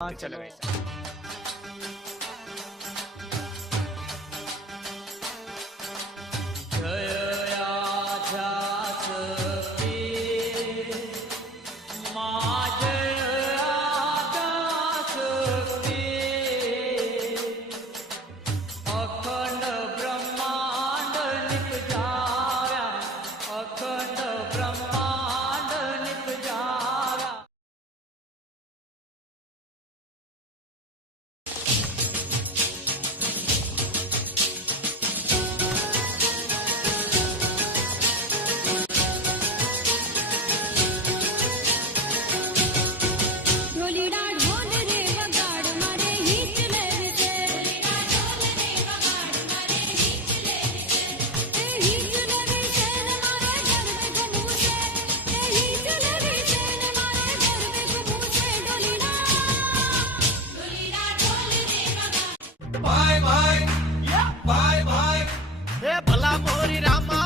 हाँ चलो चलो। भाई साहब। अखंड ब्रह्मांड निपजाव्या, अखंड ब्रह्मांड निपजाव्या। ढोलीडा ढोल रे वगाड़ मारे हीच ले रे, ढोलीडा ढोल रे वगाड़ मारे हीच ले रे, ए हीच ले रे चैन मारे घर में घुमू से, ए हीच ले रे चैन मारे घर में घुमू से, ढोलीडा ढोलीडा ढोल रे वगाड़ बाय बाय बाय बाय हे भला मोरी रामा